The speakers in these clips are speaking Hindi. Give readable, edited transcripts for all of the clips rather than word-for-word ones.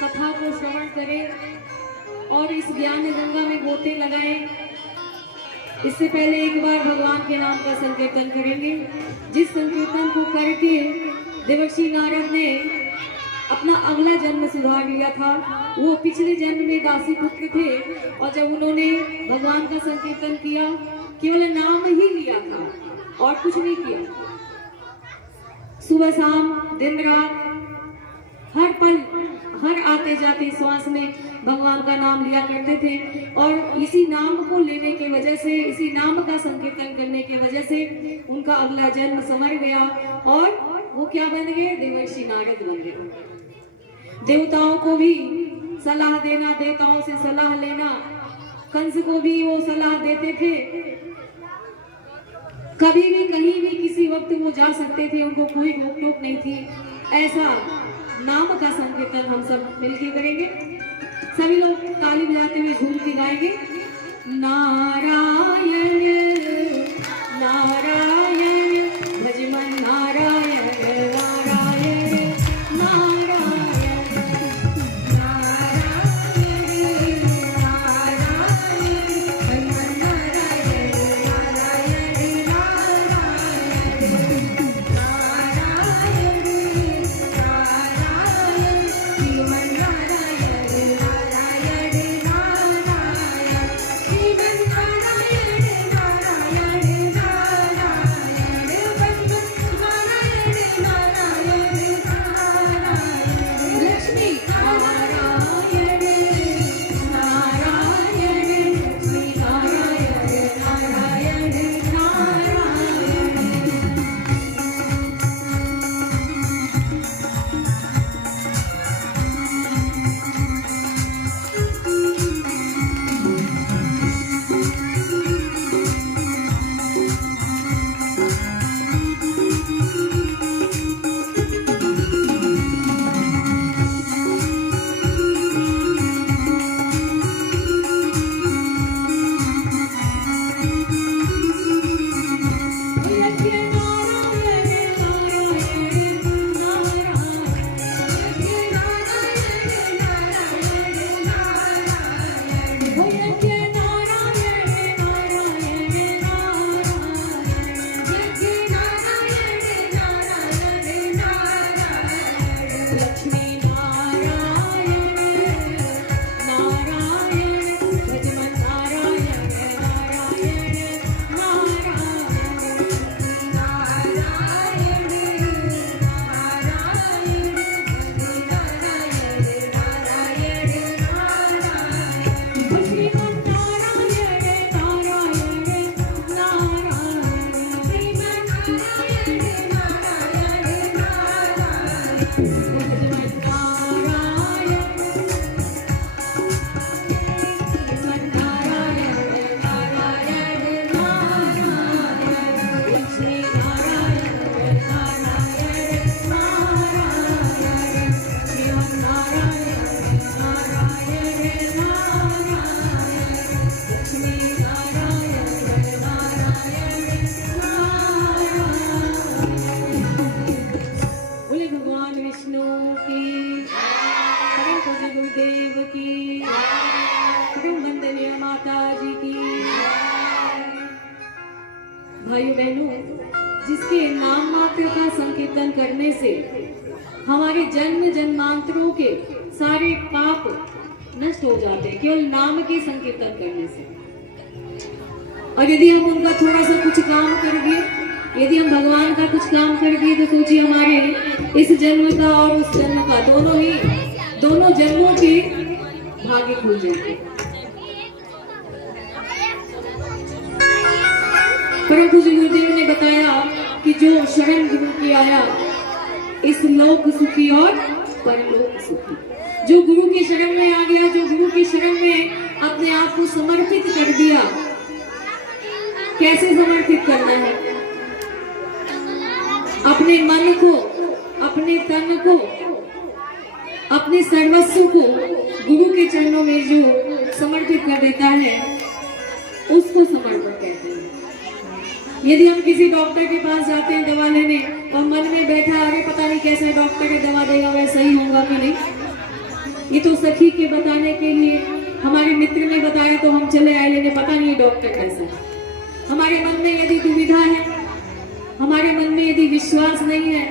कथा को श्रवण करें और इस ज्ञान गंगा में गोते लगाएं। इससे पहले एक बार भगवान के नाम का संकीर्तन करेंगे, जिस संकीर्तन को करके देवर्षि नारद ने अपना अगला जन्म सुधार लिया था। वो पिछले जन्म में दासी पुत्र थे और जब उन्होंने भगवान का संकीर्तन किया, केवल नाम ही लिया था और कुछ नहीं किया। सुबह शाम दिन रात हर पल हर आते जाते श्वास में भगवान का नाम लिया करते थे और इसी नाम को लेने की वजह से, इसी नाम का संकीर्तन करने की वजह से उनका अगला जन्म संवर गया और वो क्या बन गए? देवर्षि नारद बन गए। देवताओं को भी सलाह देना, देवताओं से सलाह लेना, कंस को भी वो सलाह देते थे। कभी भी कहीं भी किसी वक्त वो जा सकते थे, उनको कोई रोक टोक नहीं थी। ऐसा नाम का संकीर्तन हम सब मिलकर करेंगे। सभी लोग ताली बजाते हुए झूम के गाएंगे। नारायण नारायण भजमन नारायण नारायण नारायण नारायण नारायण भजमन नारायण नारायण नारायण भाइयों बहनों, जिसके नाम मात्र का संकीर्तन करने से हमारे जन्म जन्मांतरों के सारे पाप नष्ट हो जाते हैं, केवल नाम के संकीर्तन करने से। और यदि हम उनका थोड़ा सा कुछ काम कर दिए, यदि हम भगवान का कुछ काम कर दिए, तो सोचिए हमारे इस जन्म का और उस जन्म का दोनों जन्मों के भाग्य खुल जाते। परम पूज्य गुरुदेव ने बताया कि जो शरण गुरु की आया, इस लोक सुखी और परलोक सुखी। जो गुरु की शरण में आ गया, जो गुरु की शरण में अपने आप को समर्पित कर दिया। कैसे समर्पित करना है? अपने मन को, अपने तन को, अपने सर्वस्व को गुरु के चरणों में जो समर्पित कर देता है, उसको समर्पण कहते हैं। यदि हम किसी डॉक्टर के पास जाते हैं दवा लेने और मन में बैठा, अरे पता नहीं कैसे डॉक्टर ये दवा देगा, वह सही होगा कि नहीं, ये तो सखी के बताने के लिए हमारे मित्र ने बताया तो हम चले आए, लेने पता नहीं डॉक्टर कैसा है। हमारे मन में यदि दुविधा है, हमारे मन में यदि विश्वास नहीं है,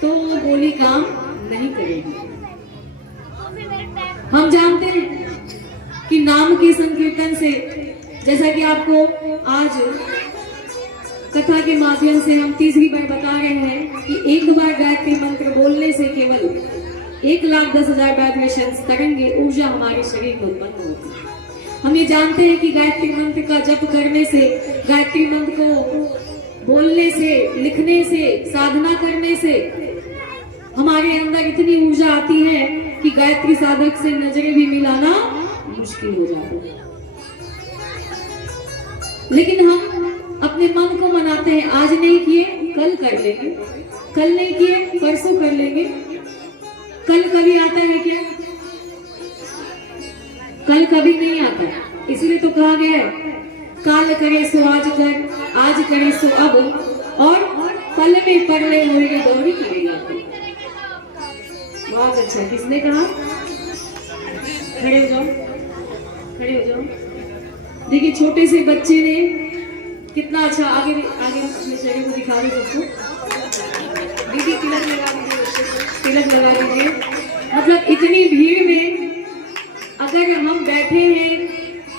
तो वो गोली काम नहीं करेगी। हम जानते हैं कि नाम के संकीर्तन से, जैसा कि आपको आज कथा के माध्यम से हम तीसरी बार बता रहे हैं कि एक बार गायत्री मंत्र बोलने से केवल 1,10,000 वाइब्रेशंस तरंगे ऊर्जा हमारे शरीर में उत्पन्न होती है। हम ये जानते हैं कि गायत्री मंत्र का जप करने से, गायत्री मंत्र को बोलने से, लिखने से, साधना करने से हमारे अंदर इतनी ऊर्जा आती है कि गायत्री साधक से नजरें भी मिलाना मुश्किल हो जाता है। लेकिन हम अपने मन को मनाते हैं, आज नहीं किए कल कर लेंगे, कल नहीं किए परसों कर लेंगे। कल कभी आता है क्या? कल कभी नहीं आता। इसलिए तो कहा गया है, काल करे सो आज कर, आज करे सो अब, और पल में परले होएगा दौड़ी करेगा। बहुत अच्छा, किसने कहा? खड़े हो जाओ, खड़े हो जाओ। देखिए छोटे से बच्चे ने कितना अच्छा, आगे आगे अपने चेहरे को दिखा दो सबको। दीदी तिलक लगा दीजिए, तिलक लगा दीजिए। मतलब इतनी भीड़ में अगर हम बैठे हैं,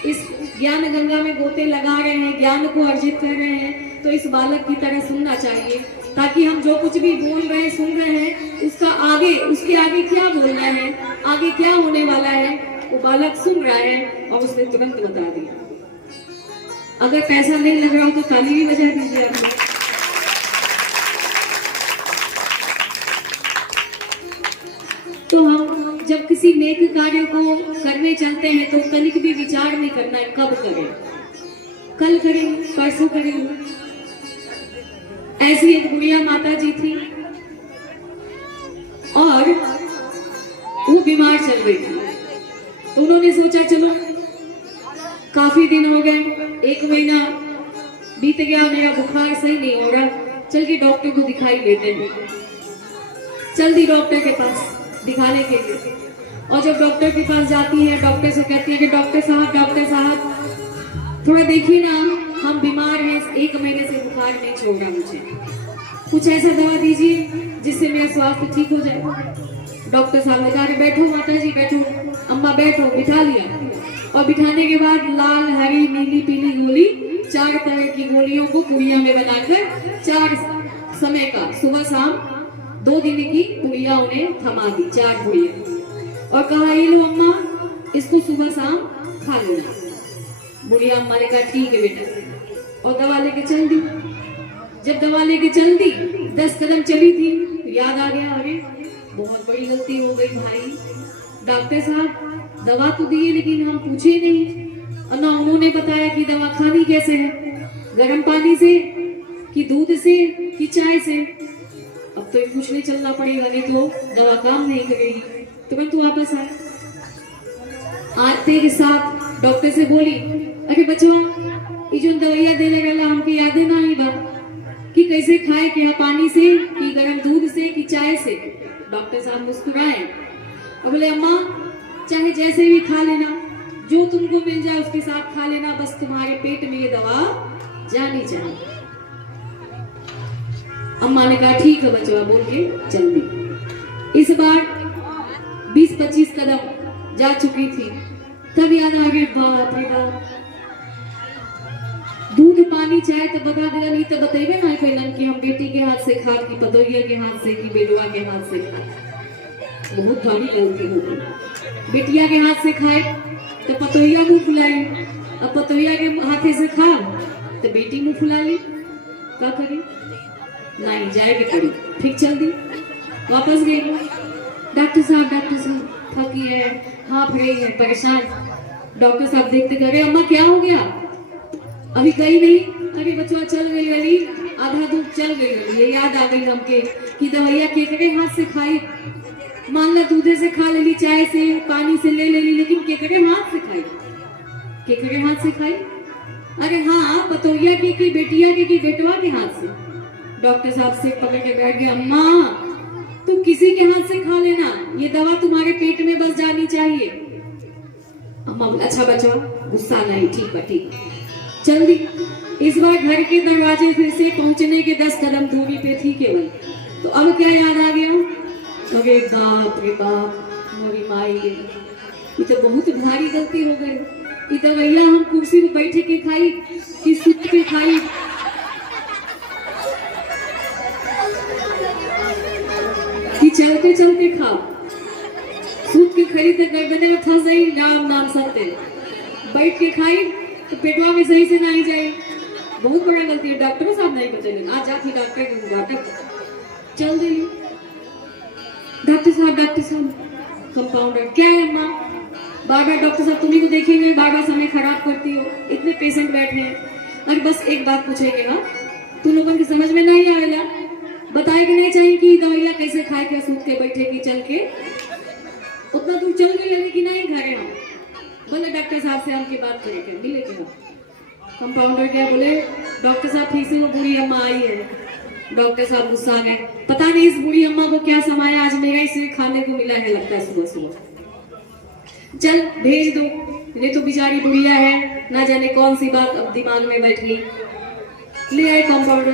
इस ज्ञान गंगा में गोते लगा रहे हैं, ज्ञान को अर्जित कर रहे हैं, तो इस बालक की तरह सुनना चाहिए, ताकि हम जो कुछ भी बोल रहे हैं, सुन रहे हैं, उसका आगे, उसके आगे क्या बोलना है, आगे क्या होने वाला है, वो बालक सुन रहा है और उसने तुरंत बता दिया। अगर पैसा नहीं लग रहा हो तो ताली भी बजा दीजिए आप लोग। तो हम जब किसी नेक कार्य को करने चलते हैं तो तनिक भी विचार नहीं करना है कब करें, कल करें, परसों करें। ऐसी एक बुढ़िया माता जी थी और वो बीमार चल रही थी, तो उन्होंने सोचा चलो काफी दिन हो गए, 1 महीना बीत गया, मेरा बुखार सही नहीं हो रहा, चल के डॉक्टर को दिखाई लेते हैं। चल दी डॉक्टर के पास दिखाने के लिए, और जब डॉक्टर के पास जाती है, डॉक्टर से कहती है कि डॉक्टर साहब थोड़ा देखिए ना, हम बीमार हैं, 1 महीने से बुखार नहीं छोड़ रहा, मुझे कुछ ऐसा दवा दीजिए जिससे मेरा स्वास्थ्य ठीक हो जाए। डॉक्टर साहब ने कहा बैठो माता जी बैठो, अम्मा बैठो, बिठा लिया, और बिठाने के बाद लाल, हरी, नीली, पीली गोली, 4 तरह की गोलियों को पुड़िया में बनाकर 4 समय का सुबह शाम 2 दिन की पुड़िया उन्हें थमा दी, 4 पुड़िया, और कहा ये लो अम्मा, इसको सुबह शाम खा लेना। बुढ़िया अम्मा ने कहा ठीक है बेटा, और दवा लेके चल दी। जब दवा लेके चल दी, 10 कदम चली थी, याद आ गया, अरे बहुत बड़ी गलती हो गई भाई, डॉक्टर साहब दवा तो दी लेकिन हम पूछे नहीं, और ना उन्होंने बताया कि दवा खानी कैसे है, गर्म पानी से कि दूध से कि चाय से। अब तो पूछने चलना पड़ेगा, नहीं तो दवा काम नहीं करेगी। तुरंत तो वापस आए, आते के साथ डॉक्टर से बोली, अरे बचवा ये जो दवाइया देने वाला हमके याद है ना ही बा कि कैसे खाए, क्या पानी से कि गर्म दूध से कि चाय से। डॉक्टर साहब मुस्कुराए और बोले अम्मा चाहे जैसे भी खा लेना, जो तुमको मिल जाए उसके साथ खा लेना, बस तुम्हारे पेट में ये दवा जानी चाहिए। अम्मा ने कहा ठीक है बचवा, बोल के चल दी। इस बार 20-25 कदम जा चुकी थी, तब याद आ गया, बाप रे बाप, दूध पानी चाय तो बता देगा, नहीं तो बतेबे ना कहलन कि हम बेटी के हाथ से खा, कि पतोहिया के हाथ से, कि बेटुआ के हाथ से खा। बहुत भारी गलती हो गई, बेटिया के हाथ से खाए तो पतोहिया मुंह फुलाई, अब पतोहिया के हाथे से खा तो बेटी मुंह फुला ली, क्या करी? नहीं जाएगी करी, ठीक चल दी, वापस गई। डॉक्टर साहब थकी है, हाँफ रही है, परेशान। डॉक्टर साहब देखते करे, अम्मा क्या हो गया, अभी गई नहीं? अरे बच्चा चल गई गली, आधा दूध चल गई। ये याद आ गई हमके कि दवाइया केकरे हाथ से खाई, मान ला दूधे से खा लेली, चाय से, पानी से ले लेली, लेकिन केकरे हाथ से खाई, केकरे हाथ से खाई? अरे हाँ, पतोहिया की बेटिया की बेटवा के हाथ से। डॉक्टर साहब से पकड़ के बैठ गए, अम्मा तुम किसी के हाथ से खा लेना, ये दवा तुम्हारे पेट में बस जानी चाहिए। अम्मा बोले अच्छा बच्चा गुस्सा नहीं, ठीक है ठीक। जल्दी इस बार घर के दरवाजे से पहुंचने के 10 कदम दूरी पे थी केवल। तो अब क्या याद आ गया, अरे बाप रे बाप मोरी माई, ये तो बहुत भारी गलती हो गई। ये दवाइया हम कुर्सी पे बैठे के खाई कि सुत के खाई? कि चलते चलते खाओ? सूप की खरीद गर्दने में फंस गई, राम नाम सत्य। बैठ के खाई तो पेटवा में सही से नहीं जाए, बहुत बड़ा गलती है। डॉक्टर साहब नहीं बचेंगे, आज जाके डॉक्टर के डॉक्टर चल रही। डॉक्टर साहब कंपाउंडर क्या है अम्मा? बार बार डॉक्टर साहब तुम्ही को देखेंगे, बार बार समय खराब करती हो, इतने पेशेंट बैठे हैं। अरे बस एक बात पूछेंगे, हाँ तुम लोगों की समझ में नहीं आएगा, बताएगी नहीं चाहिए कि दवाइयाँ कैसे खाए के सूत के बैठे की चल के उतना दूर चल के लेने की नहीं घरे हम। बोले डॉक्टर साहब से हमकी बात करेंगे, मिले के हम। कंपाउंडर क्या बोले, डॉक्टर साहब ठीक से वो बूढ़ी अम्मा आई है। डॉक्टर साहब गुस्सा गए, पता नहीं इस बूढ़ी अम्मा को क्या समाया, आज मेरा इसे खाने को मिला है लगता है सुबह सुबह। चल भेज दो, ये तो बेचारी बुढ़िया है, ना जाने कौन सी बात अब दिमाग में बैठ गई। ले आए कंपाउंडर,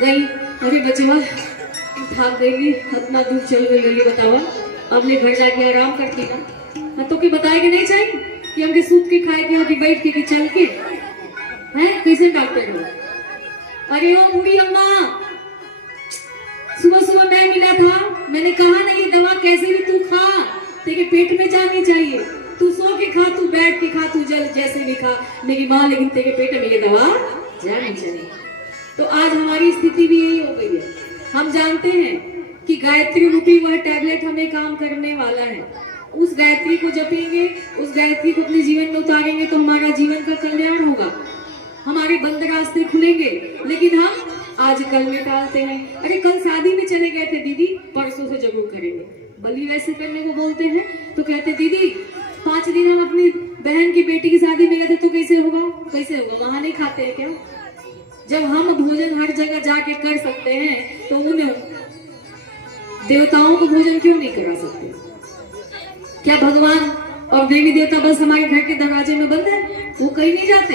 गई। अरे बचवा भाग गई, इतना दूर चल गई, बतावा अब ले घर जाके आराम करती ना। तो कि बताएगी नहीं चाहिए कि हमके सूत के खाए के अभी बैठ के चल के हैं कैसे डॉक्टर हो? अरे ओ बूढ़ी अम्मा, सुबह सुबह मैं मिला था, मैंने कहा ना ये दवा कैसे भी तू खा, तेरे पेट में जानी चाहिए। तू सो के खा, तू बैठ के खा, तू जल जैसे भी खा मेरी माँ, लेकिन तेरे पेट में ये दवा जानी चाहिए। तो आज हमारी स्थिति भी यही हो गई है। हम जानते हैं कि गायत्री रूपी वह टैबलेट हमें काम करने वाला है। उस गायत्री को जपेंगे, उस गायत्री को अपने जीवन में उतारेंगे तो हमारा जीवन का कल्याण होगा, हमारे बंद रास्ते खुलेंगे। लेकिन हम आज कल में टालते हैं। अरे कल शादी में चले गए थे दीदी, परसों से जरूर करेंगे। बलि वैसे करने को बोलते हैं तो कहते दीदी 5 दिन हम अपनी बहन की बेटी की शादी में गए थे, तो कैसे होगा? कैसे होगा? वहां नहीं खाते हैं क्या? जब हम भोजन हर जगह जाके कर सकते हैं तो उन देवताओं को भोजन क्यों नहीं करा सकते? क्या भगवान और देवी देवता बस हमारे घर के दरवाजे में बंद है? वो कहीं नहीं जाते।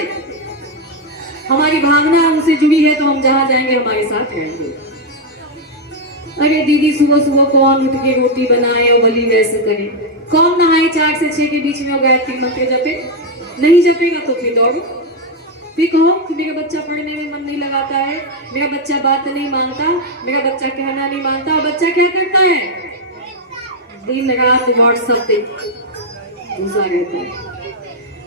हमारी भावना उनसे जुड़ी है तो हम जहां जाएंगे हमारे साथ रहेंगे। अरे दीदी सुबह सुबह कौन उठ के रोटी बनाए और बलि वैसे करे? कौन नहाए 4 से 6 के बीच में और गायत्री मंत्र जपे? नहीं जपेगा तो फिर दौड़ो, फिर कहो कि मेरा बच्चा पढ़ने में मन नहीं लगाता है, मेरा बच्चा बात नहीं मानता, मेरा बच्चा कहना नहीं मानता। और बच्चा क्या करता है? दिन रात व्हाट्सएप पे घुसा रहता है।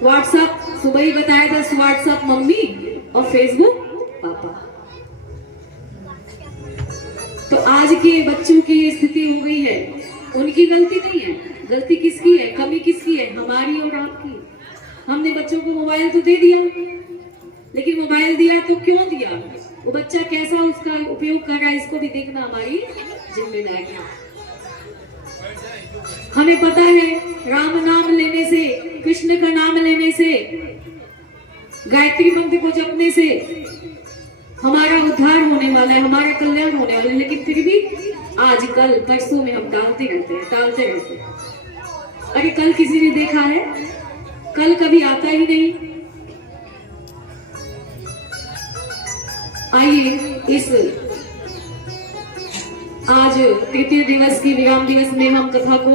व्हाट्सएप सुबह ही बताया था, व्हाट्सएप मम्मी और फेसबुक पापा। तो आज के बच्चों की ये स्थिति हो गई है। उनकी गलती नहीं है, गलती किसकी है? कमी किसकी है? हमारी और आपकी। हमने बच्चों को मोबाइल तो दे दिया, लेकिन मोबाइल दिया तो क्यों दिया? वो बच्चा कैसा उसका उपयोग कर रहा है, इसको भी देखना हमारी जिम्मेदारी है। हमें पता है राम नाम लेने से, कृष्ण का नाम लेने से, गायत्री मंत्र को जपने से हमारा उद्धार होने वाला है, हमारा कल्याण होने वाला है। लेकिन फिर भी आज कल परसों में हम टालते रहते हैं। अरे कल किसी ने देखा है? कल कभी आता ही नहीं। आइए इस आज तृतीय दिवस की विराम दिवस में हम कथा को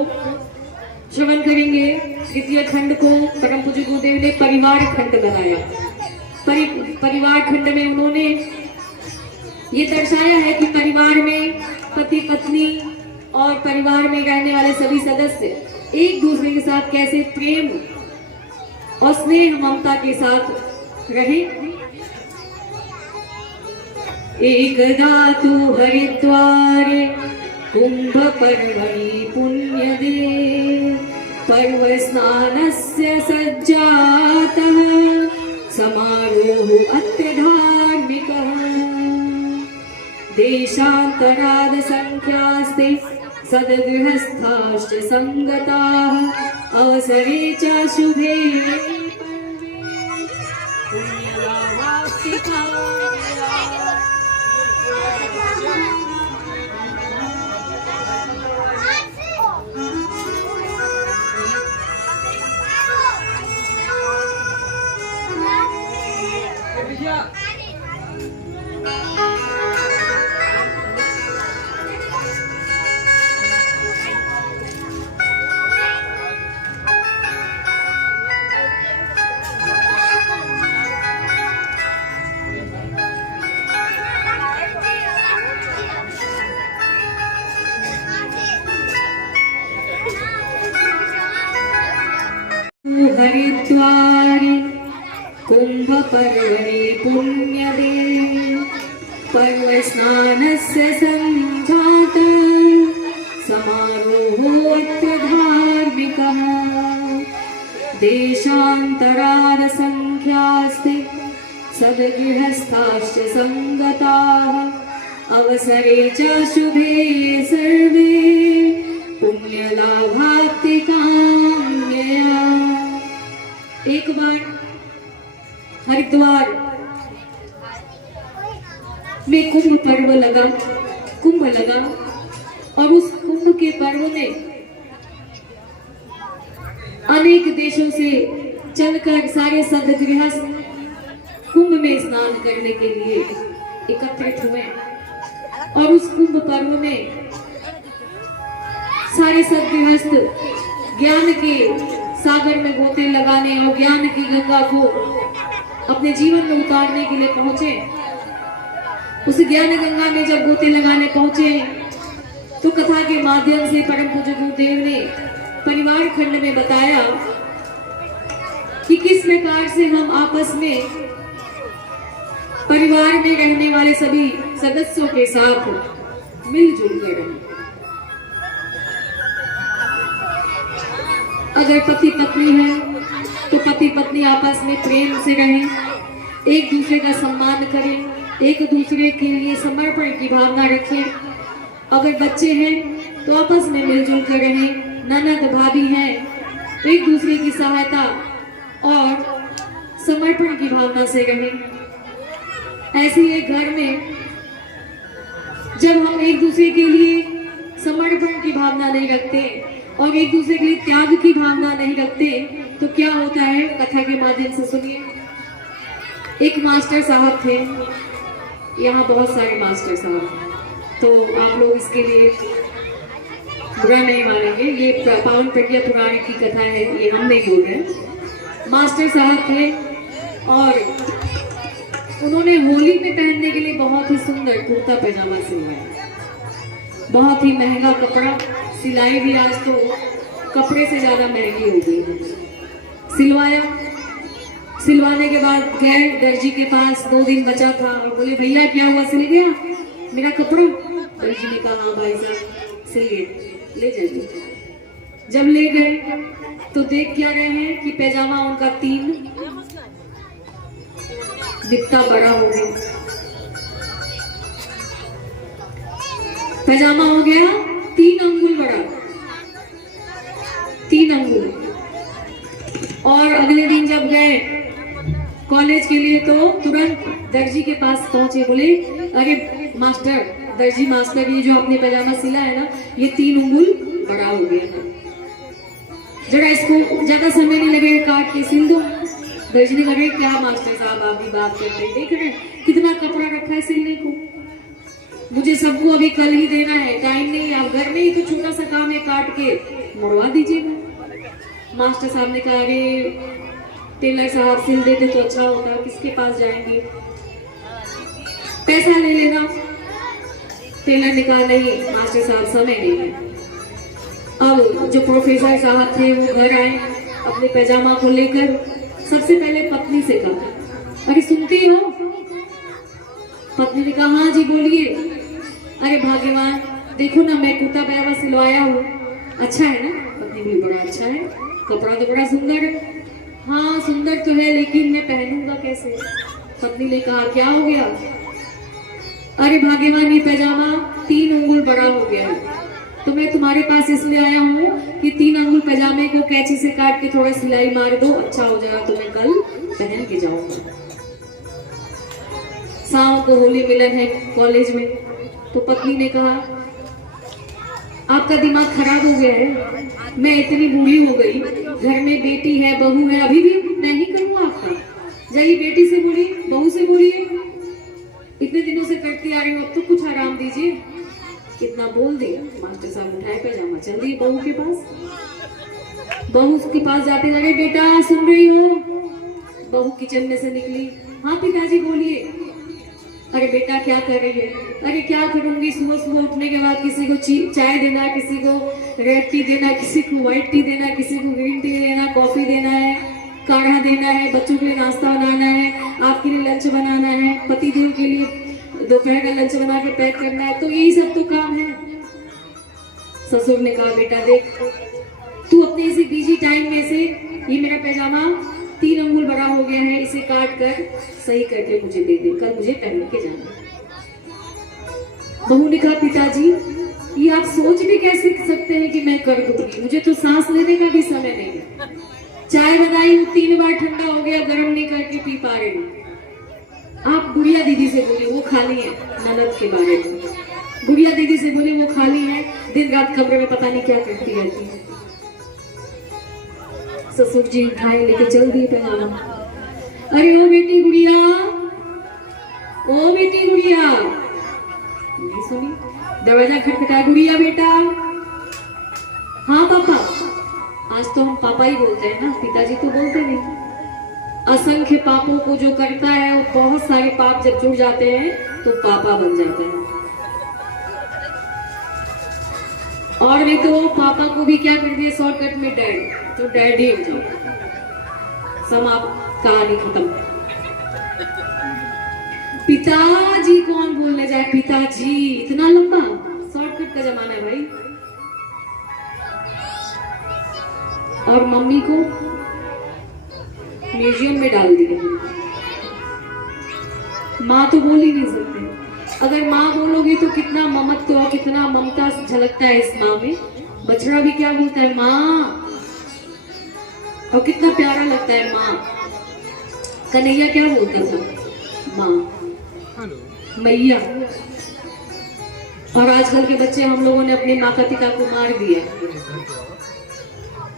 श्रवण करेंगे। तृतीय खंड को परम पूज्य गुरुदेव ने परिवार खंड बनाया। परिवार खंड में उन्होंने ये दर्शाया है कि परिवार में पति पत्नी और परिवार में रहने वाले सभी सदस्य एक दूसरे के साथ कैसे प्रेम और स्नेह ममता के साथ रहे। एकदा तु हरिद्वार कुंभ पर्वणि पुण्यदे पर्व स्नानस्य सज्जातः समारोह अत्र धार्मिकः देशान्तराद संख्यास्ते सद्गृहस्थाश्च संगताः अवसरे च शुभे पर्वणि पुण्यदे पर्वस्नानस्य सञ्जातः समारोहोऽत्र धार्मिकः देशान्तरादसङ्ख्यास्ते सद्गृहस्थाश्च सङ्गताः अवसरे च शुभे सर्वे पुण्यलाभाप्ति काम्यया। एक बार हरिद्वार में कुंभ लगा और उस कुंभ के पर्व में अनेक देशों से चलकर सारे सद्गृहस्थ कुंभ में स्नान करने के लिए एकत्रित हुए और उस कुंभ पर्व में सारे सद्गृहस्थ ज्ञान के सागर में गोते लगाने और ज्ञान की गंगा को अपने जीवन में उतारने के लिए पहुंचे। उस ज्ञान गंगा में जब गोते लगाने पहुंचे तो कथा के माध्यम से परम पूज्य गुरुदेव ने परिवार खंड में बताया कि किस प्रकार से हम आपस में परिवार में रहने वाले सभी सदस्यों के साथ मिलजुल कर रहें। अगर पति पत्नी है तो पति पत्नी आपस में प्रेम से रहें, एक दूसरे का सम्मान करें, एक दूसरे के लिए समर्पण की भावना रखें। अगर बच्चे हैं तो आपस में मिलजुल कर रहें, ननद भाभी हैं तो एक दूसरे की सहायता और समर्पण की भावना से रहें। ऐसे ही एक घर में जब हम एक दूसरे के लिए समर्पण की भावना नहीं रखते और एक दूसरे के लिए त्याग की भावना नहीं रखते तो क्या होता है, कथा के माध्यम से सुनिए। एक मास्टर साहब थे, यहाँ बहुत सारे मास्टर साहब हैं तो आप लोग इसके लिए बुरा नहीं मानेंगे, ये पावन प्रज्ञा पुराण की कथा है, ये हम नहीं बोल रहे। मास्टर साहब थे और उन्होंने होली में पहनने के लिए बहुत ही सुंदर कुर्ता पैजामा सिलवाया, बहुत ही महंगा कपड़ा, सिलाई भी आज तो कपड़े से ज्यादा महंगी हो गई। सिलवाया, सिलवाने के बाद गए दर्जी के पास, 2 दिन बचा था और बोले भैया क्या हुआ, सिल गया मेरा कपड़ा? दर्जी ने कहा हाँ भाई साहब सिल गए, ले जाइए। जब ले गए तो देख क्या रहे हैं कि पैजामा उनका 3 बित्ता बड़ा हो गया, पैजामा हो गया 3 अंगुल बड़ा, 3 अंगुल। और अगले दिन जब गए कॉलेज के लिए तो तुरंत दर्जी के पास पहुंचे, बोले अरे मास्टर, दर्जी मास्टर, ये जो आपने पैजामा सिला है ना ये 3 अंगुल बड़ा हो गया है, जरा इसको ज्यादा समय नहीं लगेगा काट के सिल दो। दर्जी ने कहा क्या मास्टर साहब आप भी बात करते हैं, देख रहे कितना कपड़ा रखा है सिलने को, मुझे सबको अभी कल ही देना है, टाइम नहीं है, आप घर में ही तो छोटा सा काम है, काट के मुड़वा दीजिएगा। मास्टर साहब ने कहा अरे टेलर साहब सिल देते तो अच्छा होता, किसके पास जाएंगे, पैसा ले लेना। टेलर ने कहा नहीं मास्टर साहब समय नहीं है। अब जो प्रोफेसर साहब थे वो घर आए अपने पैजामा को लेकर, सबसे पहले पत्नी से कहा अरे सुनती हो? पत्नी ने कहा हाँ जी बोलिए। अरे भाग्यवान देखो ना मैं कुर्ता पैजामा सिलवाया हूँ, अच्छा है ना? पत्नी बोली बड़ा अच्छा है, कपड़ा तो बड़ा सुंदर है। हाँ सुंदर तो है लेकिन मैं पहनूंगा कैसे? पत्नी ने कहा क्या हो गया? अरे भाग्यवान ये पैजामा 3 अंगुल बड़ा हो गया है, तो मैं तुम्हारे पास इसलिए आया हूँ कि 3 अंगुल पैजामे को कैंची से काट के थोड़ा सिलाई मार दो, अच्छा हो जाएगा, तो मैं कल पहन के जाऊंगा। शाम को होली मिलन है कॉलेज में, तो पत्नी ने कहा आपका दिमाग खराब हो गया है, मैं इतनी बूढ़ी हो गई, घर में बेटी है बहू है, अभी भी नहीं करूँ आपका? जाइए बेटी से बोलिए, बहू से बोलिए, इतने दिनों से करती आ रही हूँ, अब तो कुछ आराम दीजिए। कितना बोल दिया। मास्टर साहब उठाए पैजामा चल दिए बहू के पास। बहू के पास जाते लगे बेटा सुन रही हो? बहू किचन में से निकली, हाँ पिताजी बोलिए। अरे बेटा क्या कर रही है? अरे क्या करूंगी, सुबह सुबह उठने के बाद किसी को चाय देना, किसी को रेड टी देना, किसी को व्हाइट टी देना, किसी को ग्रीन टी देना, कॉफी देना है, काढ़ा देना है, बच्चों के लिए नाश्ता बनाना है, आपके लिए लंच बनाना है, पतिदेव के लिए दोपहर का लंच बना के पैक करना है, तो यही सब तो काम है। ससुर ने कहा बेटा देख, तू अपने इसी बिजी टाइम में से ये मेरा पैजामा 3 अंगुल बड़ा हो गया है, इसे काट कर सही करके मुझे दे दे, कल मुझे पहन के जाना। बहू ने कहा पिताजी ये आप सोच भी कैसे सकते हैं कि मैं कर दूंगी, मुझे तो सांस लेने का भी समय नहीं है। चाय बनाई हूँ 3 बार ठंडा हो गया, गर्म नहीं करके पी पा रही हूँ। आप गुड़िया दीदी से बोले, वो खाली है ननद के बारे में। गुड़िया दीदी से बोले वो खाली है, दिन रात कमरे में पता नहीं क्या करती रहती है। ससुर जी उठाए लेके चल दिए पैजामा। अरे ओ बेटी गुड़िया, ओ बेटी गुड़िया, नहीं सुनी, दरवाजा खटखटाया। गुड़िया बेटा, हाँ पापा। आज तो हम पापा ही बोलते हैं ना, पिताजी तो बोलते नहीं। असंख्य पापों को जो करता है वो बहुत सारे पाप जब जुड़ जाते हैं तो पापा बन जाता है। और नहीं तो पापा को भी क्या कर दिया शॉर्टकट में डैड, तो डैडी हो जाओ, समाप्त, कहानी खत्म। पिताजी कौन बोलने जाए, पिताजी इतना लंबा, शॉर्टकट का जमाना है भाई। और मम्मी को म्यूजियम में डाल दिया। माँ तो बोल ही नहीं सकते। अगर माँ बोलोगे तो कितना ममत्व और कितना ममता झलकता है इस माँ में। बछड़ा भी क्या बोलता है, माँ, और कितना प्यारा लगता है माँ। कन्हैया क्या बोलता था, माँ, मैया। और आजकल के बच्चे, हम लोगों ने अपने माता पिता को मार दिया,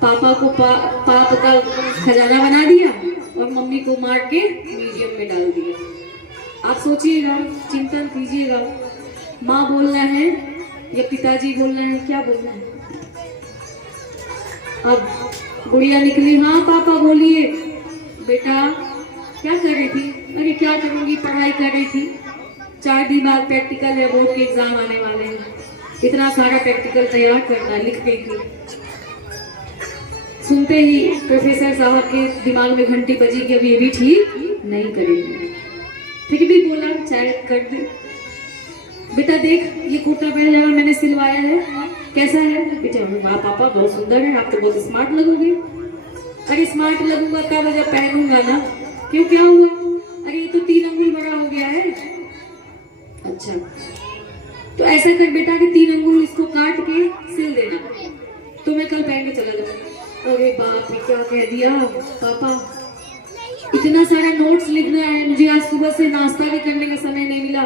पापा को पाप का खजाना बना दिया और मम्मी को मार के म्यूजियम में डाल दिया। आप सोचिएगा, चिंतन कीजिएगा, माँ बोलना है या पिताजी बोलना है, क्या बोलना है। अब गुड़िया निकली, हाँ पापा बोलिए। बेटा क्या कर रही थी, अरे क्या करूंगी, पढ़ाई कर रही थी। 4 दिन बाद प्रैक्टिकल या बोर्ड के एग्जाम आने वाले हैं, इतना सारा प्रैक्टिकल तैयार करना, लिख रही थी। सुनते ही प्रोफेसर साहब के दिमाग में घंटी बजी कि अभी ये भी ठीक नहीं करेगी। फिर भी बोला चाहे कर दे। बेटा देख, ये कुर्ता पजामा मैंने सिलवाया है, कैसा है। बेटा वाह पापा बहुत सुंदर है, आप तो बहुत स्मार्ट लगोगे। अरे स्मार्ट लगूंगा तब जब पहनूंगा ना। क्यों, क्या हुआ। अरे ये तो 3 अंगुल बड़ा हो गया है। अच्छा तो ऐसा कर बेटा कि 3 अंगुल इसको काट के सिल देना, तो मैं कल पहन के चला जाऊंगा। अरे बाप रे, क्या कह दिया पापा, इतना सारा नोट्स लिखना है मुझे, आज सुबह से नाश्ता भी करने का समय नहीं मिला,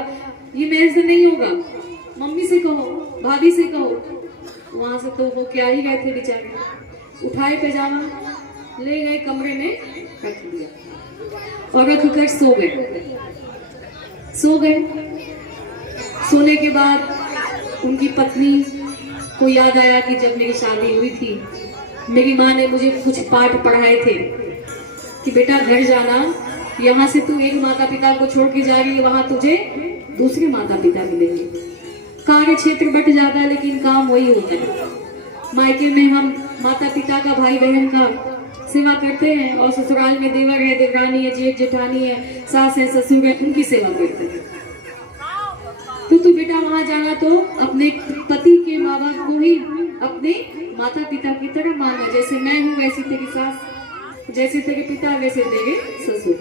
ये मेरे से नहीं होगा। मम्मी से कहो, भाभी से कहो। वहां से तो वो क्या ही गए थे बेचारे। उठाए पैजामा, ले गए कमरे में रख दिया और रख कर सो गए। सोने के बाद उनकी पत्नी को याद आया कि जब मेरी शादी हुई थी मेरी माँ ने मुझे कुछ पाठ पढ़ाए थे कि बेटा घर जाना, यहाँ से तू एक माता पिता को छोड़ के जा रही है, वहां तुझे दूसरे माता पिता मिलेंगे। कार्य क्षेत्र बट जाता है लेकिन काम वही होता है। मायके में हम माता पिता का, भाई बहन का सेवा करते हैं और ससुराल में देवर है, देवरानी है, जेठ जेठानी है, सास है, ससुर है, उनकी सेवा करते हैं। तो तू बेटा वहां जाना तो अपने पति के माँ बाप को ही अपने माता पिता की तरह मानना। जैसे मैं हूँ वैसी तेरी सास, जैसे तेरे पिता वैसे तेरे ससुर।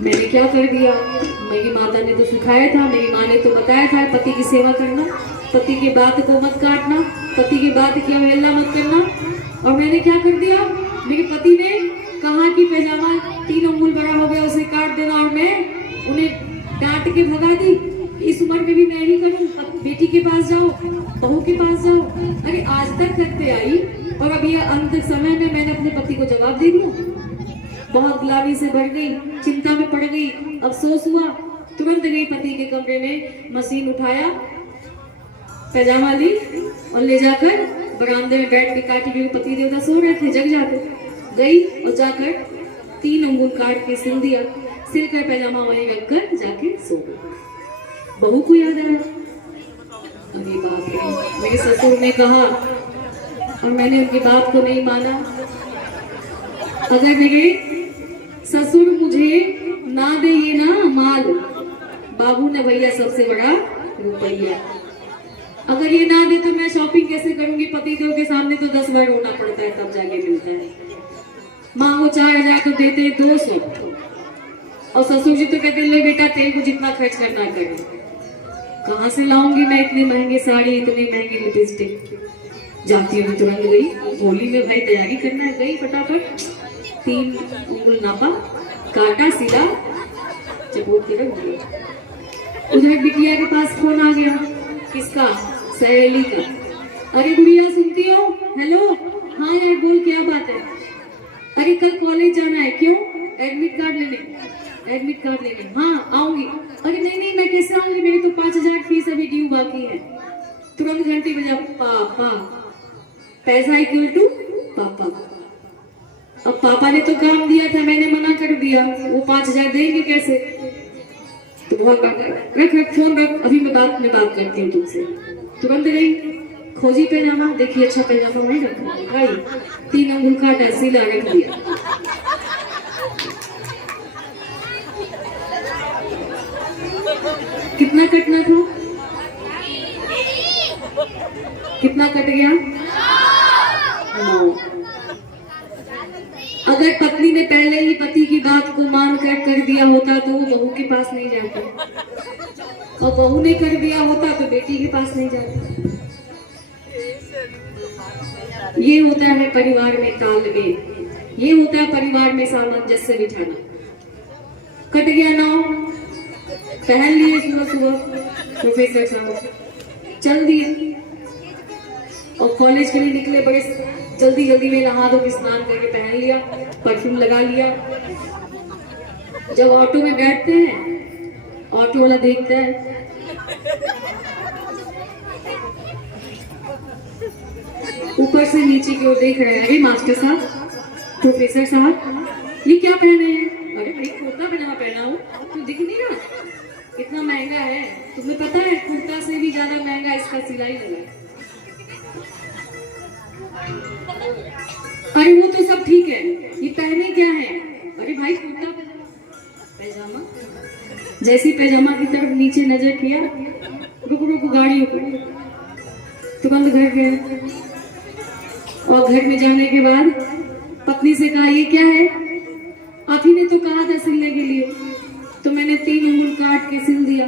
मैंने क्या कर दिया, मेरी माता ने तो सिखाया था, मेरी माँ ने तो बताया था पति की सेवा करना, पति के बात को मत काटना, पति की बात की अवहेलना मत करना। और मैंने क्या कर दिया, मेरे पति ने कहा कि पैजामा 3 अंगुल बड़ा हो गया उसे काट देना, और मैं उन्हें डांट के भगा दी। इस उम्र में भी मैं ही करूं, बेटी के पास जाओ, बहू के पास जाओ। अरे आज तक करते आई और अब ये अंत समय में मैंने अपने पति को जवाब दे दिया। बहुत गुलामी से भर गई, चिंता में पड़ गई, अफसोस हुआ, तुरंत गई पति के कमरे में, मशीन उठाया, पैजामा ली और ले जाकर बरामदे में बैठ के काटी, क्योंकि पति देवता सो रहे थे, जग जाते। गई और जाकर 3 अंगुल काट के सिल दिया, सिल कर पैजामा वहीं रखकर जाके सो गई। बहू को याद आया, अरे बाप रे, मेरे ससुर ने कहा और मैंने उनकी बात को नहीं माना। अगर मेरे ससुर मुझे ना दे ये ना माल, बाबू ने भैया सबसे बड़ा रुपया। अगर ये ना दे तो मैं शॉपिंग कैसे करूंगी? पतिदेव के सामने तो 10 बार रोना पड़ता है तब जाके मिलता है। मांगो 4000 तो देते 200, और ससुर जी तो कहते ले बेटा तेरे को जितना खर्च करना करे। कहाँ से लाऊंगी मैं इतने महंगे साड़ी, इतने महंगे लिपस्टिक? जाती हूँ तुरंत गई, होली में भाई तैयारी करना है, गई फटाफट 3 उंगल नापा, काटा, सीधा चपोट के रख दिया। उधर बिटिया के पास फोन आ गया। किसका? सहेली का। अरे गुड़िया सुनती हो? हेलो, हाँ यार बोल, क्या बात है? अरे कल कॉलेज जाना है। क्यों? एडमिट कार्ड लेने। एडमिट कार्ड लेने? हाँ आऊंगी। अरे नहीं नहीं, मैं कैसे आऊंगी? मेरी तो 5000 फीस अभी ड्यू बाकी है। तुरंत घंटी बजा। पापा, पैसा इक्वल टू पापा। अब पापा ने तो काम दिया था, मैंने मना कर दिया, वो 5000 देंगे कैसे? तो बहुत रख फोन रख, अभी मैं बात करती हूँ तुमसे। तुरंत गई, खोजी पैजामा, देखिए अच्छा पैजामा नहीं रखा भाई, 3 अंगुल काटा, सिला, रख दिया। कितना कटना था? कितना कट गया? 9। अगर पत्नी ने पहले ही पति की बात को मान कर दिया होता तो वो बहू के पास नहीं जाता, और बहू ने कर दिया होता तो बेटी के पास नहीं जाता। ये होता है परिवार में तालमेल, ये होता है परिवार में सामंजस्य बिठाना। कट गया 9, पहन लिए सुबह सुबह प्रोफेसर साहब, चल दिए और कॉलेज के लिए निकले। बड़े जल्दी जल्दी में नहा धो के स्नान करके पहन लिया, परफ्यूम लगा लिया। जब ऑटो में बैठते हैं, ऑटो वाला देखता है, ऊपर से नीचे की ओर देख रहे हैं। अरे मास्टर साहब, प्रोफेसर साहब, ये क्या पहने हैं? अरे भाई कुर्ता पजामा पहना हूँ, तो दिख नहीं रहा? इतना महंगा है, तुम्हें पता है कुर्ता से भी ज्यादा महंगा इसका सिलाई लगा है। अरे वो तो सब ठीक है, ये पहने क्या है? अरे भाई कुर्ता पैजामा। जैसी पैजामा की तरफ नीचे नजर किया, रुक गाड़ी रुक, तुरंत घर गए। और घर में जाने के बाद पत्नी से कहा ये क्या है? आप ही ने तो कहा था सिलने के लिए, तो मैंने 3 उंगल काट के सिल दिया।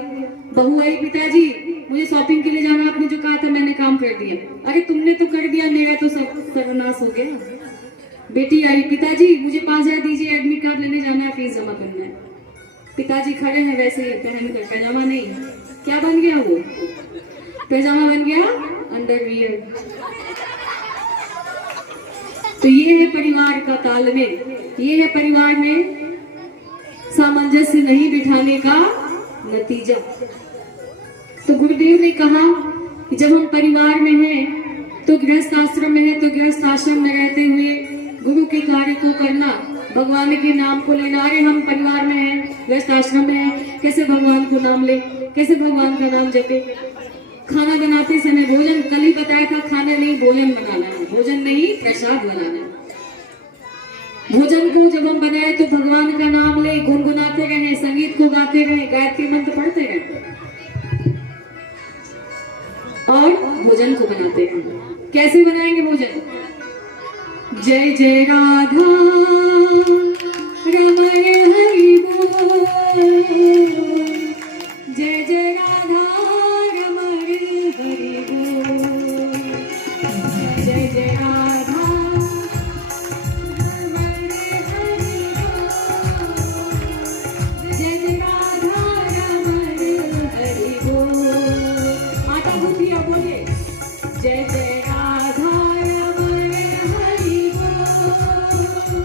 बहू आई, पिताजी मुझे शॉपिंग के लिए जाना, आपने जो कहा था मैंने काम कर दिया। अरे तुमने तो कर दिया, मेरा तो सब सर्वनाश हो गया। बेटी आई, पिताजी मुझे 5000 दीजिए, एडमिट कार्ड लेने जाना है, फीस जमा करना है। पिताजी खड़े हैं वैसे ही पहन कर, पैजामा नहीं, क्या बन गया वो? पैजामा बन गया अंडरवियर। तो ये है परिवार का तालमेल, ये है परिवार में सामंजस्य नहीं बिठाने का नतीजा। तो गुरुदेव ने कहा कि जब हम परिवार में हैं तो गृहस्थ आश्रम में है, तो गृहस्थ आश्रम में रहते हुए गुरु के कार्य को करना, भगवान के नाम को लेना। अरे हम परिवार में हैं, गृहस्थ आश्रम में हैं, कैसे भगवान को नाम ले, कैसे भगवान का नाम जपे? खाना बनाते समय भोजन, कल ही बताया था, खाना नहीं भोजन बनाना है, भोजन नहीं प्रसाद बनाना है। भोजन को जब हम बनाए तो भगवान का नाम ले, गुनगुनाते रहे, संगीत को गाते रहे, गायत्री मंत्र पढ़ते रहे और भोजन को बनाते हैं। कैसे बनाएंगे भोजन? जय जय राधा रमण हरि बोल, जय जय राधा रमण हरि बोल, जय जय राधा रमण हरि बोल, जय जय राधा रमण हरि बोल। आटा गूंथिया बोलिए, जय जय राधा रमण हरि बोल,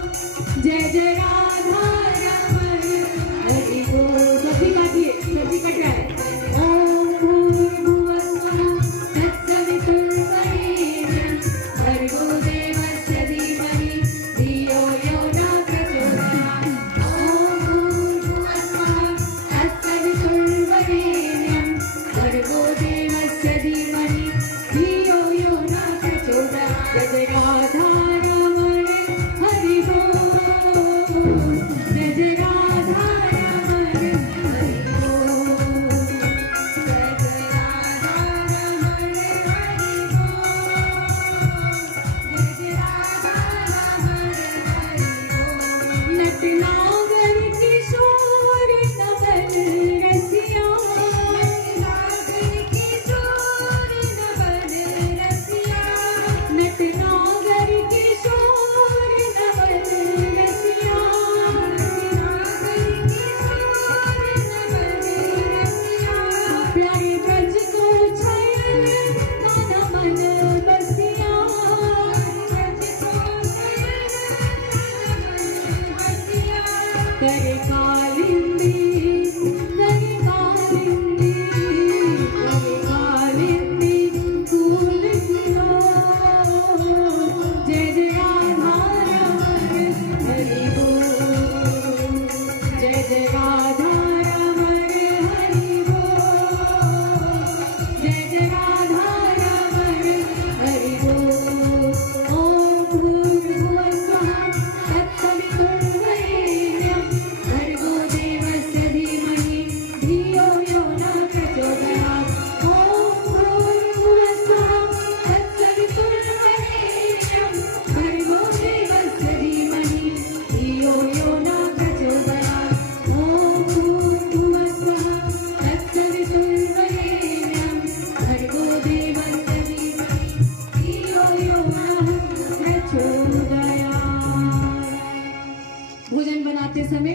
बनाते समय,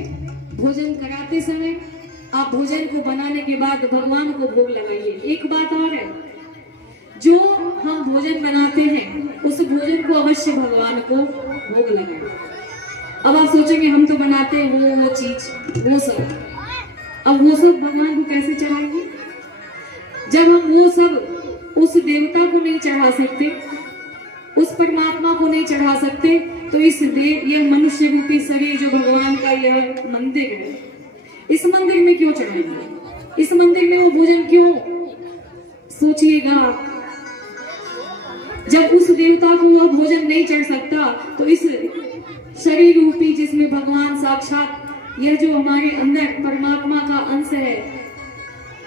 भोजन कराते समय आप भोजन को बनाने के बाद भगवान को भोग लगाइए। एक बात और है, जो हम भोजन बनाते हैं उस भोजन को अवश्य भगवान को भोग लगाएं। अब आप सोचेंगे हम तो बनाते हैं वो चीज वो सब, अब वो सब भगवान को कैसे चढ़ाएंगे? जब हम वो सब उस देवता को नहीं चढ़ा सकते, उस परमात्मा को नहीं चढ़ा सकते, तो इस यह मनुष्य रूपी शरीर जो भगवान का यह मंदिर है, इस मंदिर में क्यों चढ़ाएंगे? इस मंदिर में वो भोजन क्यों? सोचिएगा आप, जब उस देवता को वह भोजन नहीं चढ़ सकता, तो इस शरीर रूपी जिसमें भगवान साक्षात यह जो हमारे अंदर परमात्मा का अंश है,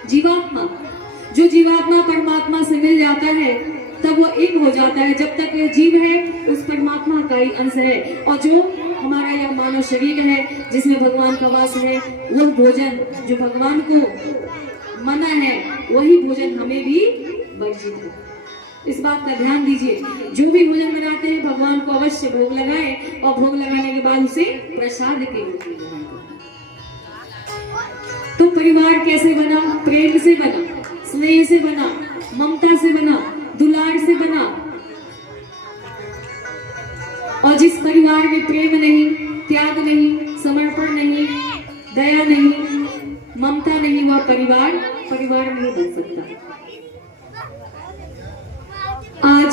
जीवात्मा, जो जीवात्मा परमात्मा से मिल जाता है तब वो एक हो जाता है। जब तक यह जीव है उस परमात्मा का ही अंश है, और जो हमारा यह मानव शरीर है जिसमें भगवान का वास है, वह भोजन जो भगवान को मना है वही भोजन हमें भी वर्जित है। इस बात का ध्यान दीजिए, जो भी भोजन बनाते हैं भगवान को अवश्य भोग लगाएं, और भोग लगाने के बाद उसे प्रसाद के रूप में ग्रहण करें। तो परिवार कैसे बना? प्रेम से बना, स्नेह से बना, ममता से बना, दुलार से बना। और जिस परिवार में प्रेम नहीं, त्याग नहीं, समर्पण नहीं, दया नहीं, ममता नहीं, वह परिवार नहीं बन सकता। आज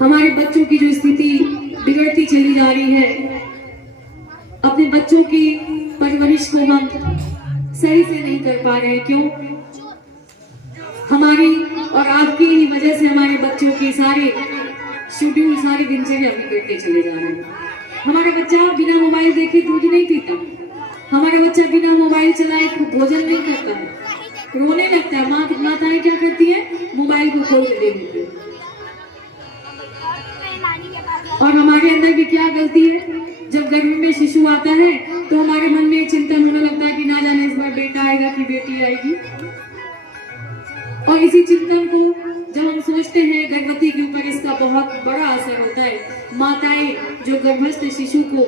हमारे बच्चों की जो स्थिति बिगड़ती चली जा रही है, अपने बच्चों की परवरिश को हम सही से नहीं कर पा रहे हैं। क्यों? हमारी और आपकी ही वजह से हमारे बच्चों के सारे शेड्यूल, सारी दिनचर्या बिगड़ते चले जा रहे हैं। हमारा बच्चा बिना मोबाइल देखे दूध नहीं पीता, हमारा बच्चा बिना मोबाइल चलाए भोजन नहीं करता है, रोने लगता है। माताएं क्या करती है? मोबाइल को खोल के दे देती है। और हमारे अंदर भी क्या गलती है? जब गर्भ में शिशु आता है तो हमारे मन में चिंतन होने लगता है कि ना जाने इस बार बेटा आएगा कि बेटी आएगी। और इसी चिंतन को जब हम सोचते हैं, गर्भवती के ऊपर इसका बहुत बड़ा असर होता है। माताएं जो गर्भस्थ शिशु को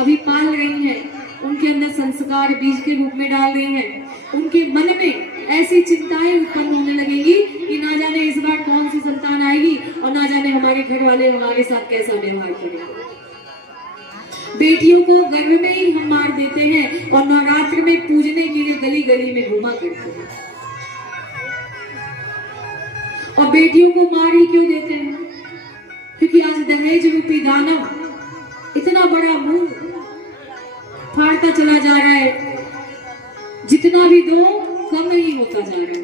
अभी पाल रही हैं, उनके अंदर संस्कार बीज के रूप में डाल रही हैं। उनके मन में ऐसी चिंताएं उत्पन्न होने लगेगी कि ना जाने इस बार कौन सी संतान आएगी, और ना जाने हमारे घर वाले हमारे साथ कैसा व्यवहार करेंगे। बेटियों को गर्भ में ही हम मार देते हैं और नवरात्र में पूजने के लिए गली गली में घुमा करते हैं। और बेटियों को मार ही क्यों देते हैं? क्योंकि आज दहेज रूपी दानव इतना बड़ा मुंह फाड़ता चला जा रहा है, जितना भी दो कम ही होता जा रहा है।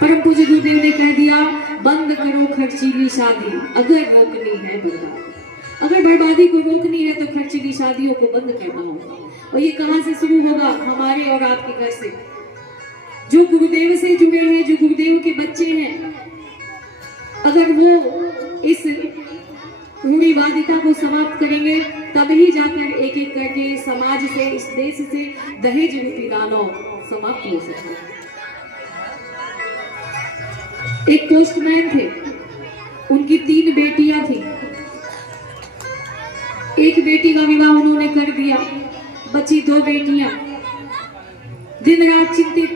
परम पूज्य गुरुदेव ने कह दिया, बंद करो खर्चीली शादी अगर रोकनी है बर्बादी। अगर बर्बादी को रोकनी है तो खर्चीली शादियों को बंद करना होगा। और ये कहां से शुरू होगा? हमारे और आपके घर से। जो गुरुदेव से जुड़े हैं, जो गुरुदेव के बच्चे हैं, अगर वो इस रूढ़िवादिता को समाप्त करेंगे तभी जाकर एक एक करके समाज से, इस देश से दहेज रूपी दानव समाप्त हो सकता है। एक पोस्टमैन थे, उनकी 3 बेटियां थी। एक बेटी का विवाह उन्होंने कर दिया, बची 2 बेटियां। दिन रात चिंतित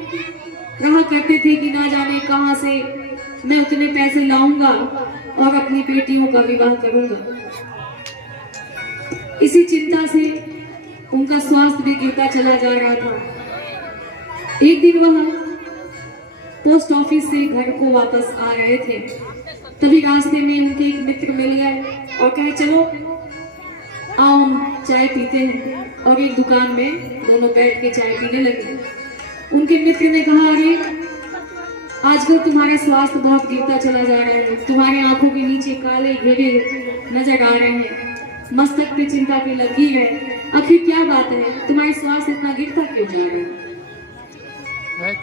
रहा करते थे कि ना जाने कहां से मैं उतने पैसे लाऊंगा और अपनी बेटियों का विवाह करूंगा। इसी चिंता से उनका स्वास्थ्य भी गिरता चला जा रहा था। एक दिन वह पोस्ट ऑफिस से घर को वापस आ रहे थे, तभी रास्ते में उनके एक मित्र मिल गए और कहे, चलो आओ हम चाय पीते हैं। और एक दुकान में दोनों बैठ के चाय पीने लगे। उनके मित्र ने कहा, अरे आजकल तुम्हारा स्वास्थ्य बहुत गिरता चला जा रहा है, तुम्हारे आंखों के नीचे काले घेरे नजर आ रहे हैं, मस्तक पे चिंता की लकीर है, आखिर क्या बात है, तुम्हारा स्वास्थ्य इतना गिरता क्यों जा रहा है?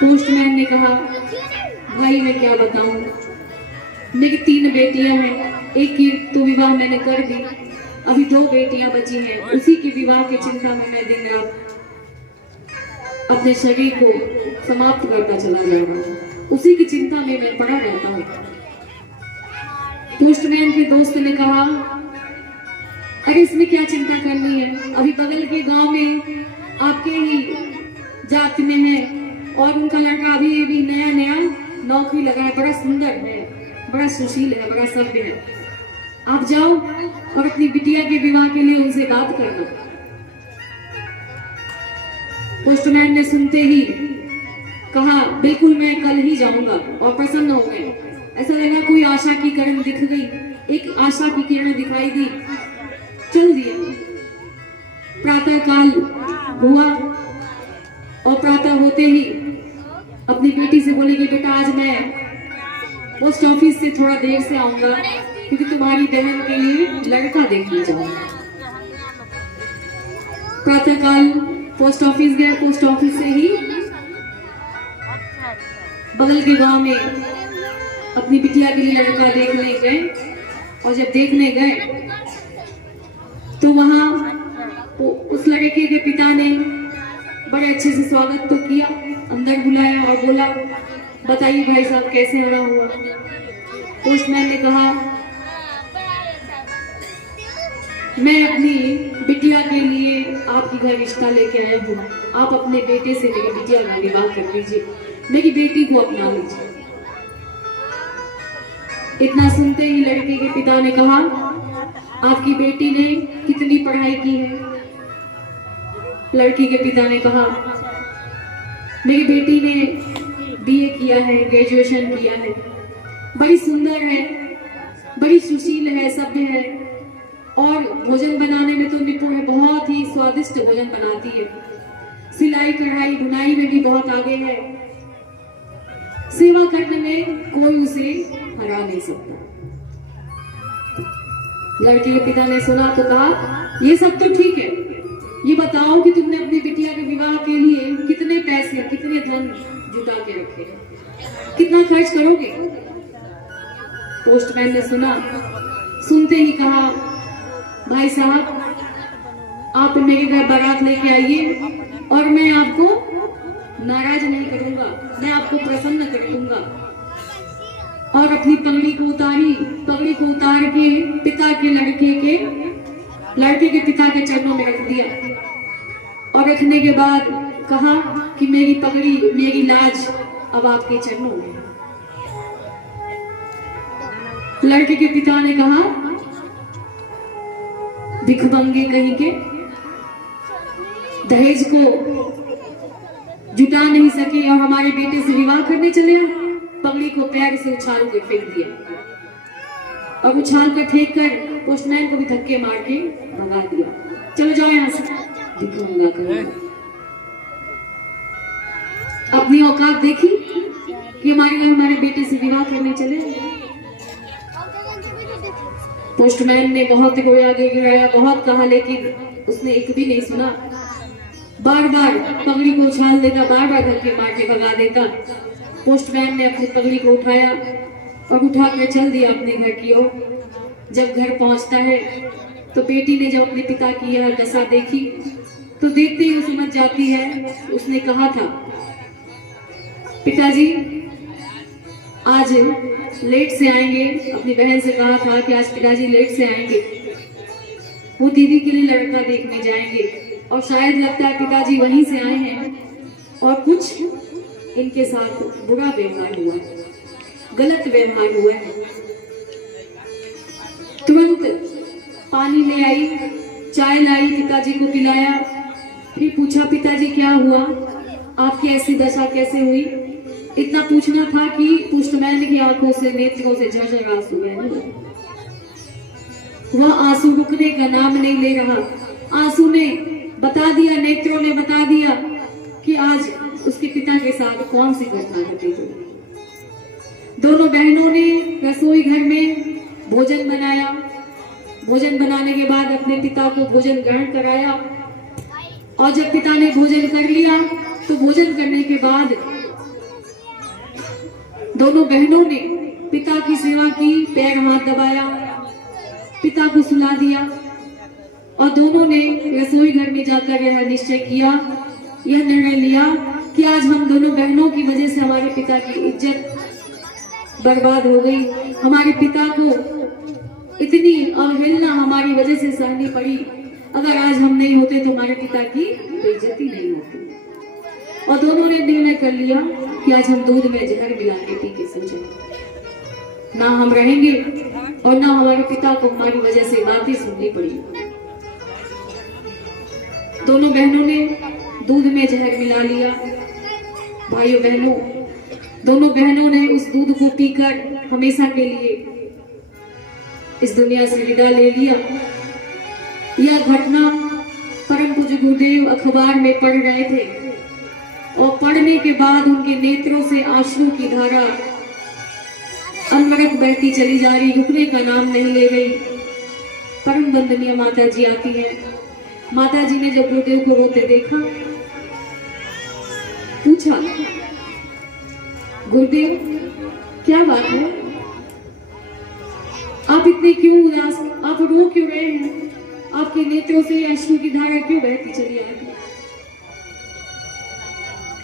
पोस्टमैन ने कहा, भाई मैं क्या बताऊं, मेरी 3 बेटियां हैं, एक की तो विवाह मैंने कर दी, अभी 2 बेटियां बची हैं, उसी की विवाह की चिंता में मैं दिन रात अपने शरीर को समाप्त करता चला जा रहा हूँ, उसी की चिंता में मैं पड़ा रहता हूँ। पोस्टमैन के दोस्त ने कहा, अरे इसमें क्या चिंता करनी है, अभी बगल के गांव में आपके ही जात में है और उनका लड़का अभी नया नया नौकरी लगा है, बड़ा सुंदर है, बड़ा सुशील है, बड़ा सभ्य है। आप जाओ और अपनी बिटिया के विवाह के लिए उनसे बात कर लो। पोस्टमैन ने सुनते ही कहा बिल्कुल मैं कल ही जाऊंगा, और प्रसन्न हो गए। ऐसा लगा कोई आशा की किरण दिख गई, एक आशा की किरण दिखाई दी, चल दिए। प्रातः काल हुआ और प्रातः होते ही अपनी बेटी से बोले कि बेटा आज मैं पोस्ट ऑफिस से थोड़ा देर से आऊंगा क्योंकि तुम्हारी बहन के लिए लड़का देखने जाऊंगा। प्रातः काल पोस्ट ऑफिस गया, पोस्ट ऑफिस से ही बगल के गांव में अपनी बिटिया के लिए लड़का देखने गए। और जब देखने गए तो वहां उस लड़के के पिता ने बड़े अच्छे से स्वागत तो किया, अंदर बुलाया और बोला बताइए भाई साहब कैसे आना हुआ। पोस्टमैन ने कहा मैं अपनी बिटिया के लिए आपके घर रिश्ता लेके आया हूँ, आप अपने बेटे से मेरी बिटिया का विवाह कर दीजिए, मेरी बेटी को अपना लीजिए। इतना सुनते ही लड़के के पिता ने कहा आपकी बेटी ने कितनी पढ़ाई की है। लड़की के पिता ने कहा मेरी बेटी ने बीए किया है, ग्रेजुएशन किया है, बड़ी सुंदर है, बड़ी सुशील है, सभ्य है और भोजन बनाने में तो निपुण है, बहुत ही स्वादिष्ट भोजन बनाती है, सिलाई कढ़ाई बुनाई में भी बहुत आगे है, सेवा करने में कोई उसे हरा नहीं सकता। लड़के के पिता ने सुना तो कहा ये सब तो ठीक है, ये बताओ कि तुमने अपनी बिटिया के विवाह के लिए कितने पैसे, कितने धन जुटा के रखे, कितना खर्च करोगे। पोस्टमैन ने सुना, सुनते ही कहा भाई साहब आप मेरे घर बारात लेके आइए और मैं आपको नाराज नहीं करूंगा, मैं आपको प्रसन्न कर दूंगा। और अपनी पगड़ी को उतारी, पगड़ी को उतार के पिता के लड़के के पिता के चरणों में रख दिया और रखने के बाद कहा कि मेरी पगड़ी, मेरी लाज अब आपके चरणों में। लड़के के पिता ने कहा भिखमंगे कहीं के, दहेज को जुटा नहीं सके और हमारे बेटे से विवाह करने चले। पगड़ी को पैर से उछाल के फेंक दिया और उछाल कर फेंक कर पोस्टमैन को भी धक्के मार के भगा दिया, चलो जाओ यहाँ से, भिखमंगा कहीं। अपनी औकात देखी कि हमारे बेटे से विवाह करने चले। पोस्टमैन ने बहुत रोया गिराया, बहुत कहा, लेकिन उसने एक भी नहीं सुना। बार बार पगड़ी को उछाल देता, बार बार धक्के मार के भगा देता। पोस्टमैन ने अपनी पगड़ी को उठाया और उठा कर चल दिया अपने घर की ओर। जब घर पहुंचता है तो बेटी ने जब अपने पिता की यह दशा देखी तो देखते ही समझ जाती है। उसने कहा था पिताजी आज लेट से आएंगे, अपनी बहन से कहा था कि आज पिताजी लेट से आएंगे, वो दीदी के लिए लड़का देखने जाएंगे और शायद लगता है पिताजी वहीं से आए हैं और कुछ इनके साथ बुरा व्यवहार हुआ, गलत व्यवहार हुआ है। तुरंत पानी ले आई, चाय लाई, पिताजी को पिलाया, फिर पूछा पिताजी क्या हुआ, आपकी ऐसी दशा कैसे हुई। इतना पूछना था कि पोस्टमैन की आंखों से, नेत्रों से झरझर आंसू बहने लगे। वह आंसू रुकने का नाम नहीं ले रहा। आंसू ने बता दिया, नेत्रों ने बता दिया कि आज उसके पिता के साथ कौन सी घटना घटी हुई। दोनों बहनों ने रसोई घर में भोजन बनाया। भोजन बनाने के बाद अपने पिता को भोजन ग्रहण कराया और जब पिता ने भोजन कर लिया तो भोजन करने के बाद दोनों बहनों ने पिता की सेवा की, पैर हाथ दबाया, पिता को सुला दिया और दोनों ने रसोई घर में जाकर यह निश्चय किया, यह निर्णय लिया कि आज हम दोनों बहनों की वजह से हमारे पिता की इज्जत बर्बाद हो गई। हमारे पिता को इतनी अवहेलना हमारी वजह से सहनी पड़ी। अगर आज हम नहीं होते तो हमारे पिता की बेइज्जती नहीं होती। और दोनों ने निर्णय कर लिया कि आज हम दूध में जहर मिला के पी के सो जाएंगे। ना हम रहेंगे और ना हमारे पिता को हमारी वजह से बातें सुननी पड़ी। दोनों बहनों ने दूध में जहर मिला लिया। भाइयों बहनों, दोनों बहनों ने उस दूध को पीकर हमेशा के लिए इस दुनिया से विदा ले लिया। यह घटना परम पूज्य गुरुदेव अखबार में पढ़ रहे थे और पढ़ने के बाद उनके नेत्रों से आंसू की धारा अनवरत बहती चली जा रही, रुकने का नाम नहीं ले गई। परम वंदनीय माता जी आती है। माता जी ने जब गुरुदेव को रोते देखा, पूछा, गुरुदेव क्या बात है, आप इतने क्यों उदास, आप रो क्यों रहे हैं, आपके नेत्रों से अश्रु की धारा क्यों बहती चली आ रही,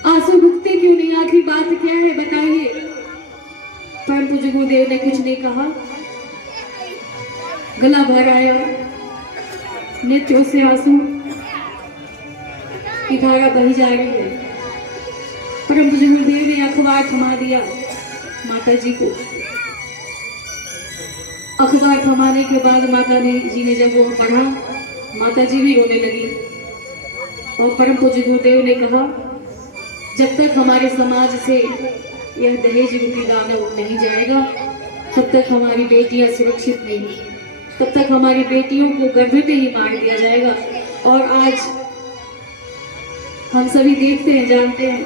आंसू रुकते क्यों नहीं, आखिर बात क्या है बताइए। परम पूज्य गुरुदेव ने कुछ नहीं कहा, गला भर आया, नेत्रों से आंसू की धारा बही जा रही है। परम पूज्य गुरुदेव ने अखबार थमा दिया माता जी को। अखबार थमाने के बाद माता जी ने जब वो पढ़ा, माता जी भी रोने लगी। और परम पूज्य गुरुदेव ने कहा, जब तक हमारे समाज से यह दहेज रूपी दानव नहीं जाएगा, तब तक हमारी बेटियां सुरक्षित नहीं, तब तक हमारी बेटियों को गर्भ पे ही मार दिया जाएगा। और आज हम सभी देखते हैं, जानते हैं,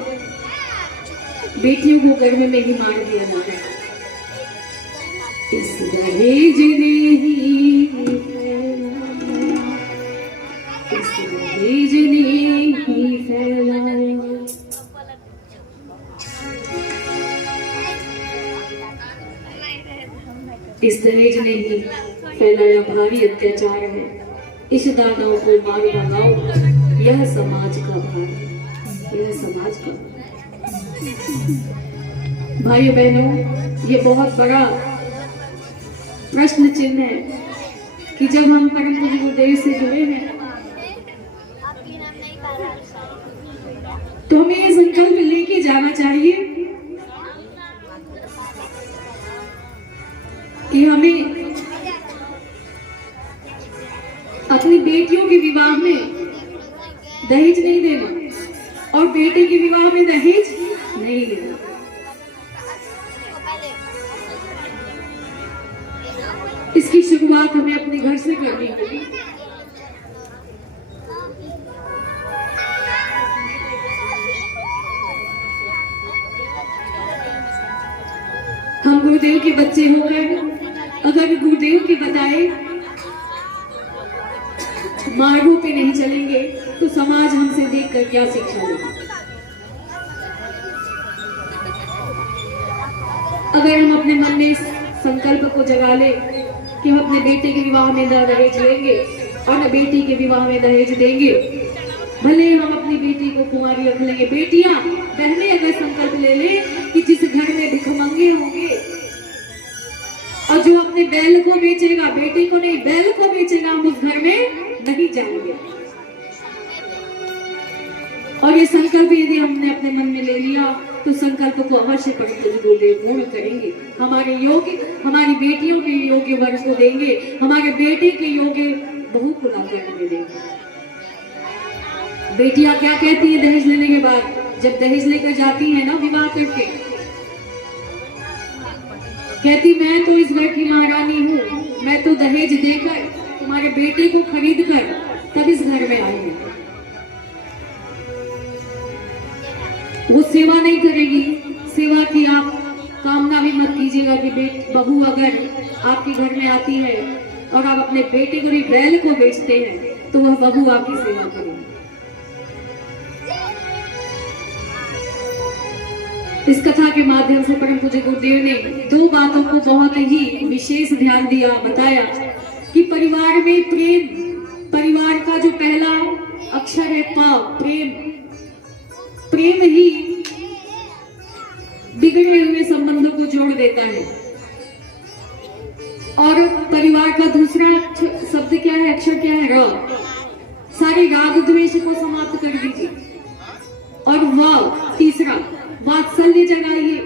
बेटियों को गर्भ में ही मार दिया जा रहा है। इस दहेज ने ही फैलाया, इस दहेज ने ही फैलाया। इस दहेज ने ही फैलाया भारी अत्याचार है। इस दानव को मार भगाओ, यह समाज का भार, यह समाज का। भाइयों बहनों, ये बहुत बड़ा प्रश्न चिन्ह है कि जब हम परम पूज्य गुरुदेव से जुड़े हैं तो हमें ये संकल्प लेके जाना चाहिए कि हमें अपनी बेटियों के विवाह में दहेज नहीं देना और बेटे के विवाह में दहेज नहीं देना। इसकी शुरुआत हमें अपने घर से करनी होगी। हम गुरुदेव के बच्चे होकर अगर गुरुदेव के बताए मार्गों पे नहीं चलेंगे तो समाज हमसे देखकर क्या शिक्षा लेगा। अगर हम अपने मन में इस संकल्प को जगा ले कि हम अपने बेटे के विवाह में न दहेज लेंगे और न बेटी के विवाह में दहेज देंगे, भले हम अपनी बेटी को कुंवारी रख लेंगे। बेटियां बहनें अगर संकल्प ले ले कि जिस घर में भिखमंगे होंगे और जो अपने बैल को बेचेगा, बेटी को नहीं बैल को बेचेगा, हम उस घर में नहीं जाएंगे। और ये संकल्प यदि हमने अपने मन में ले लिया तो संकल्प को अवश्य परम पूज्य गुरुदेव पूर्ण करेंगे। हमारे योग्य, हमारी बेटियों के योग्य वर को देंगे, हमारे बेटे के योग्य बहू को लाकर देंगे। बेटियां क्या कहती है दहेज लेने के बाद, जब दहेज लेकर जाती है ना विवाह करके, कहती मैं तो इस घर की महारानी हूँ, मैं तो दहेज देकर तुम्हारे बेटे को खरीद कर तब इस घर में आई हूँ। वो सेवा नहीं करेगी। सेवा की आप कामना भी मत कीजिएगा कि बहू अगर आपके घर में आती है और आप अपने बेटे को भी बैल को बेचते हैं तो वह बहू आपकी सेवा करेगी। इस कथा के माध्यम से परम पूज्य गुरुदेव ने दो बातों को बहुत ही विशेष ध्यान दिया, बताया कि परिवार में प्रेम, परिवार का जो पहला अक्षर है प, प्रेम, प्रेम ही बिगड़े हुए संबंधों को जोड़ देता है। और परिवार का दूसरा शब्द क्या है, अक्षर क्या है, र। सारे राग द्वेष को समाप्त कर दीजिए। और वाव तीसरा, वात्सल्य जगाइए,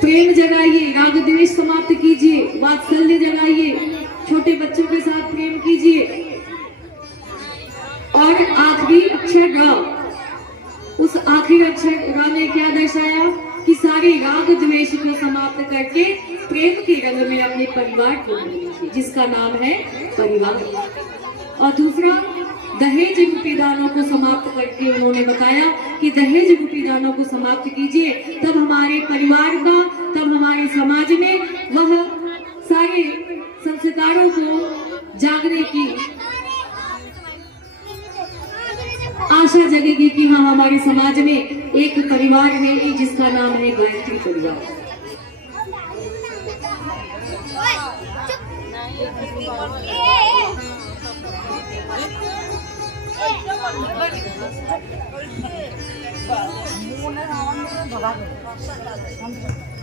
प्रेम जगाइए, राग द्वेष समाप्त कीजिए, वात्सल्य जगाइए, छोटे बच्चों के साथ प्रेम कीजिए। और आखिरी अक्षर र, उस आखिरी अक्षर र ने क्या दर्शाया कि सारे राग द्वेष को समाप्त करके प्रेम के रंग में अपने परिवार को लीजिए, जिसका नाम है परिवार। और दूसरा, दहेज रूपी दानों को समाप्त करके उन्होंने बताया कि दहेज रूपी दानों को समाप्त कीजिए, तब हमारे परिवार का, तब हमारे समाज में वह सारे संस्कारों को जागने की आशा जगेगी कि हाँ, हमारे समाज में एक परिवार है जिसका नाम है गायत्री परिवार। मुंह ने आवाज भगा दो।